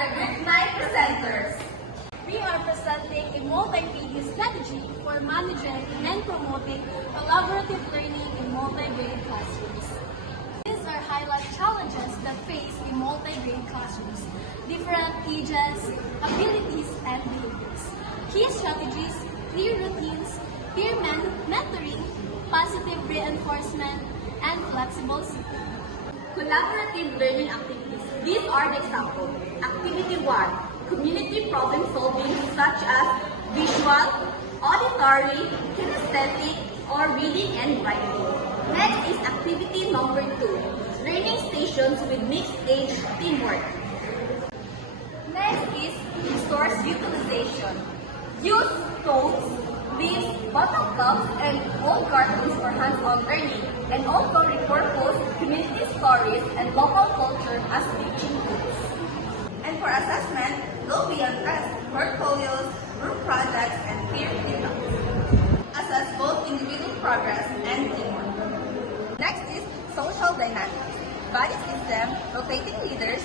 the Group 9 presenters. We are presenting a multi-phase strategy for managing and promoting collaborative learning in multi-grade classrooms. These are highlight challenges that face in multi-grade classrooms, different ages, abilities, and behaviors. Key strategies, clear routines, peer mentoring, positive reinforcement, and flexible support. Collaborative learning activities. These are the examples. Activity 1, community problem solving such as visual, auditory, kinesthetic, or reading and writing. Next is activity number 2, learning stations with mixed age teamwork. Next is resource utilization. Use totes, leaves, bottle cups, and old cartoons for hands-on learning, and also repurpose community stories and local culture as teaching tools. And for assessment, go beyond tests, portfolios, group projects, and peer feedback. Assess both individual progress and teamwork. Next is social dynamics. Body system, rotating leaders,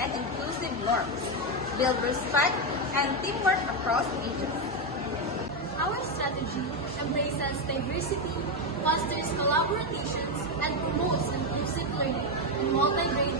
and inclusive norms. Build respect and teamwork across ages. Our strategy embraces diversity, fosters collaborations, and promotes inclusive learning in multi-grade